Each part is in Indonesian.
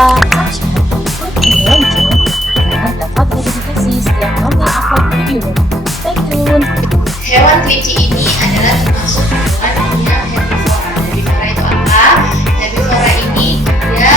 lupa subscribe, klik lonceng agar dapat notifikasi setiap kami upload video. Stay tune. Hewan kelinci ini adalah termasuk hewan yang herbivora. Herbivora itu apa? Herbivora ini dia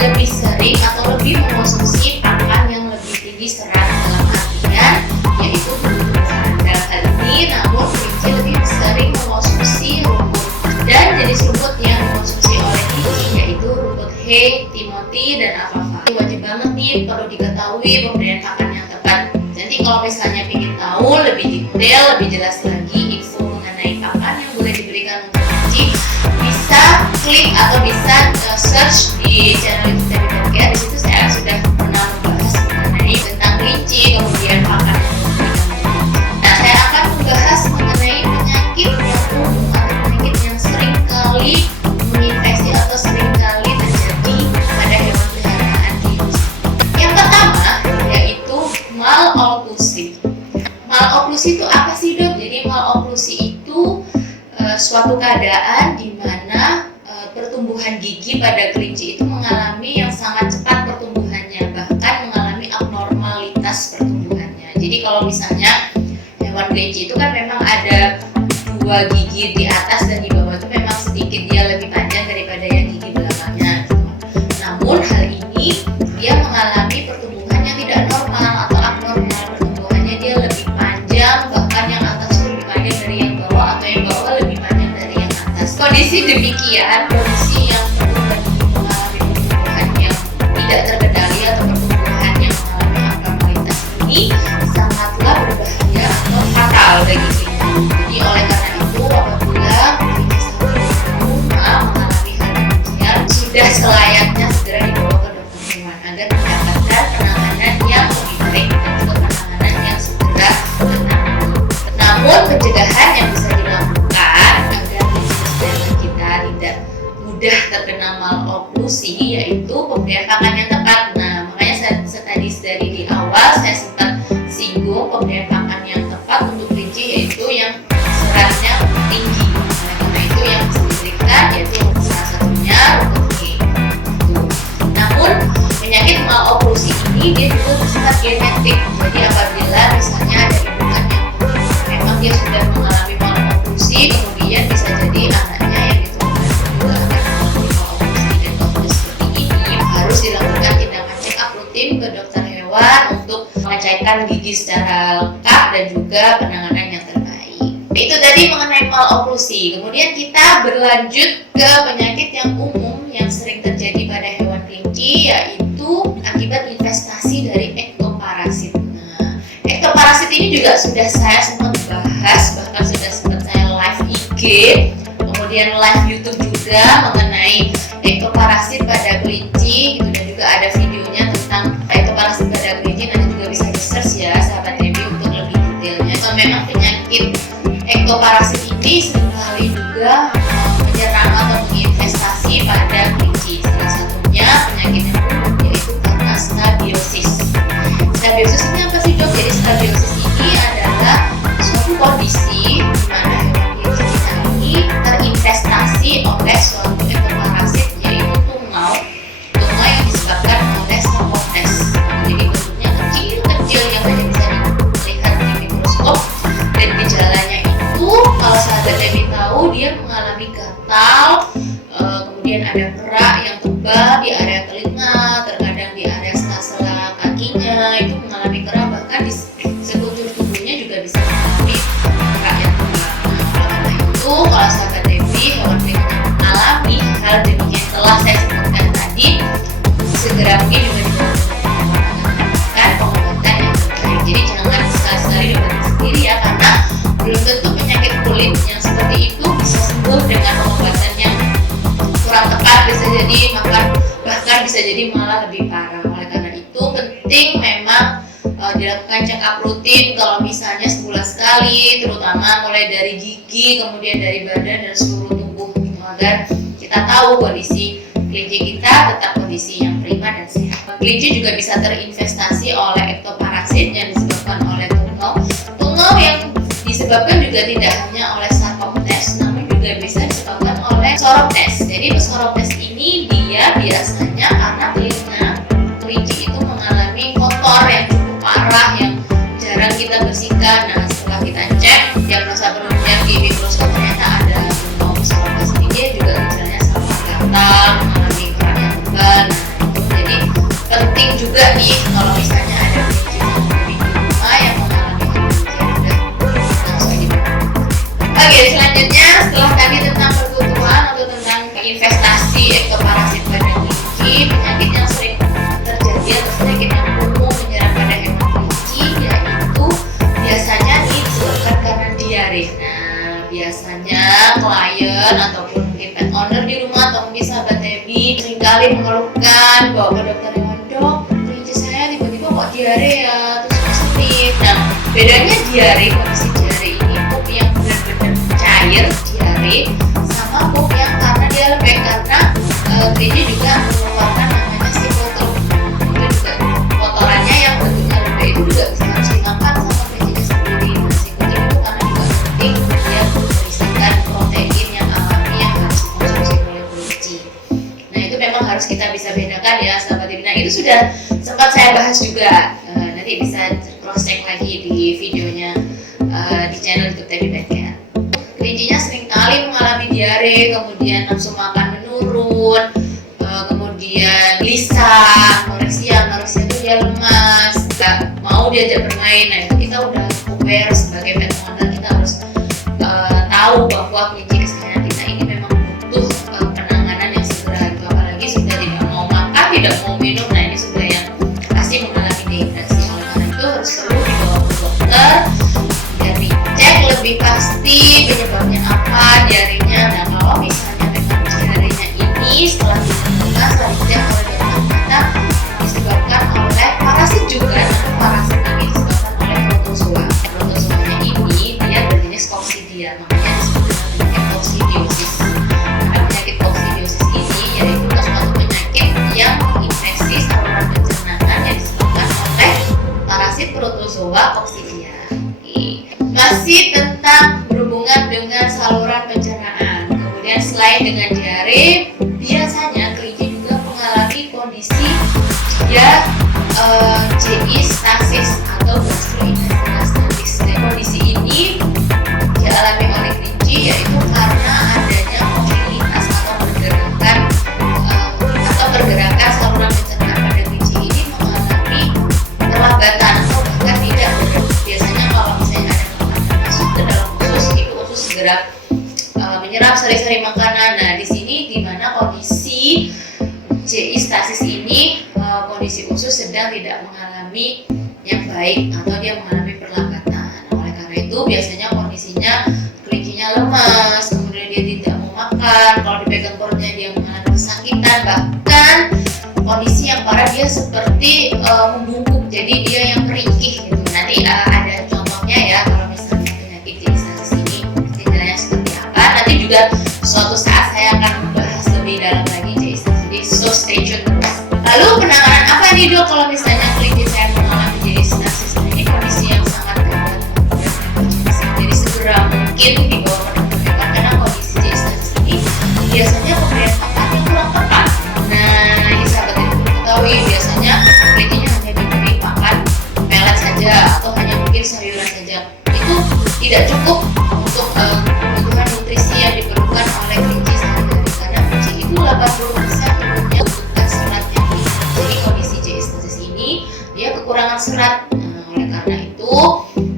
lebih sering atau lebih mengonsumsi pakan yang lebih tinggi serat, dalam artian yaitu tumbuhan. Dalam hal ini, namun kelinci lebih sering mengonsumsi rumput, dan jenis rumput yang dikonsumsi oleh kelinci yaitu rumput hay, timothy, dan alfalfa. Wajib banget nih perlu diketahui pemberian pakan yang tepat. Nanti kalau misalnya ingin tahu lebih detail, lebih jelas lagi info mengenai pakan yang boleh diberikan untuk kelinci, bisa klik atau bisa search di channel YouTube Baby Pet Care. Di situ saya sudah pernah membahas mengenai tentang kelinci, kemudian pakan yang diberikan. Nah, saya akan membahas mengenai penyakit yang umum atau penyakit yang sering kali menginfeksi atau sering kali terjadi pada hewan peliharaan kelinci. Yang pertama yaitu maloklusi. Maloklusi itu apa sih, Dok? Jadi maloklusi itu suatu keadaan di mana pertumbuhan gigi pada kelinci itu mengalami yang sangat cepat pertumbuhannya, bahkan mengalami abnormalitas pertumbuhannya. Jadi kalau misalnya hewan kelinci itu kan memang ada dua gigi di atas dan di bawah, itu memang sedikit dia lebih panjang daripada yang gigi belakangnya gitu. Namun hal ini dia mengalami pertumbuhan yang tidak normal atau abnormal. Pertumbuhannya dia lebih panjang, bahkan yang atas lebih panjang dari yang bawah, atau yang bawah lebih panjang dari yang atas. Kondisi demikian, kondisi yang mengalami pertumbuhan yang tidak terkendali atau pertumbuhan yang mengalami abnormalitas ini sangatlah berbahaya atau fatal bagi kelinci. Jadi oleh karena itu, apabila kelinci mengalami hal demikian, sudah selayaknya segera dibawa ke dokter hewan agar mendapatkan penanganan yang lebih baik dan juga penanganan yang segera menangani. Namun pencegahan yang bisa dilakukan agar kelinci kita tidak mudah terkena maloklusi yaitu pemberian pakan yang tepat. Nah, makanya saya tadi dari di awal saya sempat singgung pemberian pakan yang tepat untuk kelinci yaitu yang seratnya tinggi. Oleh karena itu yang bisa diberikan yaitu salah satunya rumput hay. Namun penyakit maloklusi ini dia juga bersifat genetik. Jadi apabila misalnya ada ibukan yang memang dia sudah mengalami maloklusi, kemudian bisa jadi anaknya yang ditemukan juga akan mengalami maloklusi. Dan kalau seperti ini harus dilakukan tindakan check up rutin ke dokter hewan untuk mengecekkan gigi secara lengkap dan juga penanganan yang terbaik. Itu tadi mengenai maloklusi. Kemudian kita berlanjut ke penyakit yang umum yang sering terjadi pada hewan kelinci yaitu akibat investasi dari ektoparasit. Nah, ektoparasit ini juga sudah saya sempat bahas, bahkan sudah sempat saya live IG, kemudian live YouTube juga mengenai ektoparasit pada kelinci gitu, dan juga ada videonya tentang ektoparasit pada kelinci. Nanti juga bisa di search ya sahabat Baby untuk lebih detailnya. So, memang penyakit ektoparasit ini seringkali juga menyerang atau menginvestasi pada kelinci. Salah satunya penyakit yang umum yaitu karena snabiosis. Snabiosis ini apa sih, Dok? Jadi snabiosis ini adalah suatu kondisi di mana hewan kelinci kita ini terinvestasi oleh suatu ektoparasit yaitu tungau yang disebabkan oleh Staphylococcus. Jadi bentuknya kecil-kecil yang hanya bisa dilihat di mikroskop, dan gejalanya itu kalau sahabat Baby tahu dia mengalami gatal, kemudian ada kerak yang tebal di area telinga, terkadang di area sela-sela kakinya itu mengalami kerak, bahkan di sekujur tubuhnya juga bisa mengalami kerak yang tebal. Nah, karena itu kalau sahabat Baby hewan kelinci mengalami hal demikian telah saya sebutkan tadi, segera mungkin juga dibawa ke dokter hewan agar mendapatkan pengobatan yang terbaik. Jadi jangan sekali-sekali diobatin sendiri ya, karena belum tentu penyakit kulit yang seperti itu bisa sembuh dengan pengobatan yang kurang tepat. Bisa jadi bahkan bisa jadi malah lebih parah. Oleh karena itu penting memang dilakukan check up rutin, kalau misalnya sebulan sekali, terutama mulai dari gigi, kemudian dari badan dan seluruh tubuh gitu, agar kita tahu kondisi kelinci kita tetap kondisi yang prima dan sehat. Kelinci juga bisa terinvestasi oleh ektoparasit yang disebabkan oleh tungau. Tungau yang disebabkan juga tidak hanya oleh Staphylococcus, namun juga bisa disebabkan oleh Psoroptes. Jadi Psoroptes ini dia biasanya karena kelinci klien ataupun mungkin pet owner di rumah atau mungkin sahabat Debbie seringkali mengeluhkan bahwa ke dokter hewan, dok, kelinci saya tiba-tiba kok diare ya, terus positif. Nah, bedanya diare, kondisi diare ini pup yang benar-benar cair diare sama pup yang karena dia lembek, karena kelinci juga mengeluarkan namanya sipotrom. Itu juga kotorannya yang bentuknya lembek itu juga bisa harus dimakan sama kelincinya sendiri. Nah, sipotrom itu karena juga penting dia berisikan protein yang alami yang harus dikonsumsi oleh kelinci. Nah, itu memang harus kita bisa bedakan ya sahabat Debbie. Nah, itu sudah sempat saya bahas juga. Nanti bisa cross check lagi di videonya di channel YouTube Debbie Pet Care. Kelincinya seringkali mengalami diare, kemudian nafsu makan menurun, kemudian gelisah, anoreksia itu dia lemas, nggak mau diajak bermain. Nah, itu kita udah aware sebagai pet owner, kita harus tahu bahwa kelinci kesayangan kita ini memang butuh penanganan yang segera gitu. Apalagi sudah tidak mau makan, tidak mau minum, nah ini sudah yang pasti mengalami dehidrasi. Oleh karena itu harus perlu dibawa ke dokter biar dicek lebih pasti penyebabnya apa, diarenya. Nah, kalau misalnya memang diarenya ini setelah ditemukan, setelah dicek oleh dokter kita disebabkan oleh parasit juga. Nah, parasit ini disebabkan oleh protozoa. Protozoanya ini dia berjenis coccidia, makanya disebut penyakit coccidiosis. Nah, penyakit coccidiosis ini yaitu suatu penyakit yang menginfeksi saluran pencernaan yang disebabkan oleh parasit protozoa coccidia. Masih tentang berhubungan dengan saluran pencernaan. Kemudian selain dengan diare, biasanya kelinci juga mengalami kondisi dia GI stasis atau gastrointestinal stasis. Dan kondisi ini dialami oleh kelinci yaitu karena adanya mobilitas atau pergerakan saluran pencernaan pada kelinci ini mengalami perlambatan atau bahkan tidak. Biasanya kalau misalnya ada makanan masuk ke dalam usus, itu usus segera menyerap sari-sari makanan. Nah, di sini di mana kondisi GI stasis ini kondisi usus sedang tidak mengalami yang baik atau dia mengalami perlambatan. Nah, oleh karena itu biasanya kondisinya kelincinya lemas, kemudian dia tidak mau makan, kalau dipegang perutnya dia mengalami kesakitan, bahkan kondisi yang parah dia seperti membungkuk, jadi dia yang keringkih gitu. Nanti ada contohnya ya kalau misalnya penyakit GI stasis ini gejalanya seperti apa. Nanti juga suatu saat saya akan membahas lebih dalam lagi GI stasis, jadi so stay tune terus. Lalu penanganan apa nih dok kalau misalnya kelinci saya mengalami GI stasis? Ini kondisi yang sangat gawat, jadi segera mungkin dibawa ke dokter hewan karena kondisi GI stasis ini biasanya pemberian pakan yang kurang tepat. Nah, ini sahabat yang perlu ketahui, biasanya kelincinya hanya diberi pakan pelet saja atau hanya mungkin sayuran saja. Itu tidak cukup untuk kebutuhan nutrisi yang diperlukan oleh kelinci sehari-hari, karena kelinci itu 80% tubuhnya membutuhkan serat yang tinggi. Jadi kondisi GI stasis ini dia kekurangan serat. Nah, oleh karena itu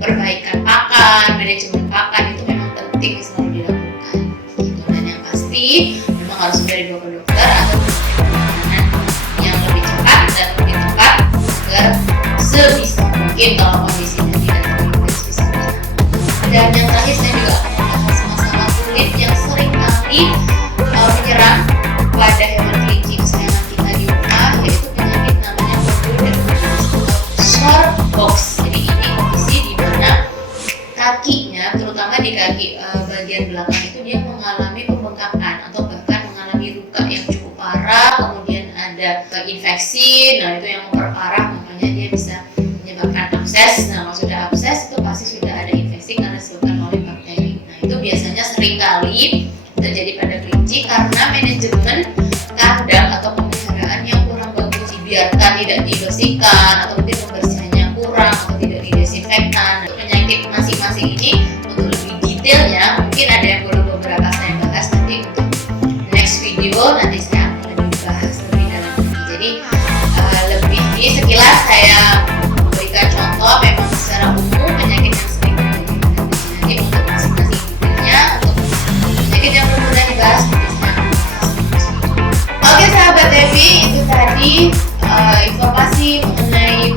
perbaikan pakan, manajemen pakan itu memang penting selalu dilakukan gitu. Dan yang pasti memang harus sudah dibawa ke dokter atau penanganan yang lebih cepat dan lebih tepat agar sebisa mungkin kalau kondisinya tidak terinfeksi bisa ditangani. Dan yang terakhir saya juga akan membahas masalah kulit yang sering kali menyerang pada hewan kelinci kesayangan kita di rumah, yaitu penyakit namanya Bordeaux atau sorebox. Jadi ini kondisi di mana kakinya, terutama di kaki bagian belakang itu dia mengalami pembengkakan atau bahkan mengalami luka yang cukup parah, kemudian ada infeksi. Nah, itu yang memperparah, makanya dia bisa menyebabkan abses. Nah, kalau sudah abses itu pasti sudah ada infeksi karena disebabkan oleh bakteri. Nah, itu biasanya sering kali terjadi pada kelinci karena manajemen kandang atau pemeliharaan yang kurang bagus, dibiarkan tidak dibersihkan atau mungkin pembersihannya kurang atau tidak didesinfektan. Untuk penyakit masing-masing ini untuk lebih detailnya mungkin ada yang perlu beberapa saya bahas nanti untuk next video, nanti saya akan lebih bahas lebih dalam lagi. Jadi lebih ini sekilas saya memberikan contoh memang secara umum penyakit yang sering terjadi pada kelinci. Nanti untuk masing-masing detailnya, untuk penyakit yang belum pernah dibahas nanti saya akan bahas. Oke sahabat Debbie, itu tadi informasi mengenai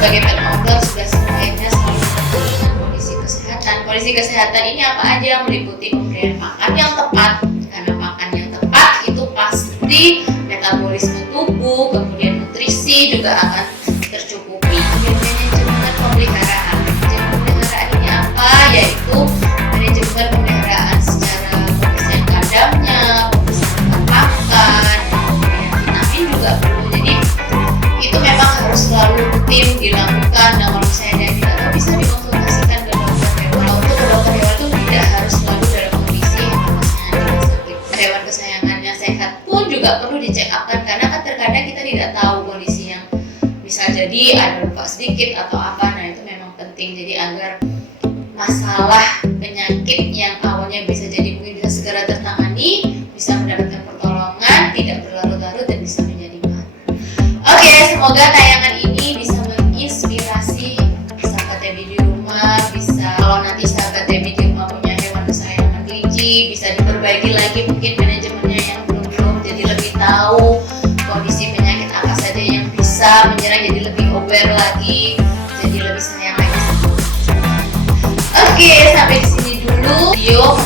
sebagai pet owner sudah sebaiknya selalu memperhatikan kondisi kesehatan. Kondisi kesehatan ini apa aja? Meliputi pemberian makan yang tepat, karena makan yang tepat itu pasti metabolisme tubuh, kemudian nutrisi juga akan tercukupi. Manajemen pemeliharaan. Manajemen pemeliharaan ini apa? Yaitu manajemen pemeliharaan secara pembersihan kandangnya, pembersihan pakan, kemudian vitamin juga perlu. Jadi itu memang harus selalu rutin dilakukan. Nah, kalau misalnya tidak tahu bisa dikonsultasikan ke dokter hewan. Untuk ke dokter hewan itu tidak harus selalu dalam kondisi hewan sakit. Hewan kesayangannya sehat pun juga perlu dicek upkan, karena kan terkadang kita tidak tahu kondisi yang bisa jadi ada luka sedikit atau apa. Nah, itu memang penting jadi agar masalah penyakit yang awalnya bisa jadi mungkin bisa segera tertangani, bisa mendapatkan pertolongan, tidak berlarut-larut dan bisa menjadi mati. Oke, semoga tayangan ini bisa menginspirasi sahabat Debbie di rumah. Bisa kalau nanti sahabat Debbie di rumah punya hewan kesayangan kelinci, bisa diperbaiki lagi mungkin manajemennya yang belum, jadi lebih tahu kondisi penyakit apa saja yang bisa menyerang, jadi lebih aware lagi, jadi lebih sayang lagi. Oke, sampai di sini dulu video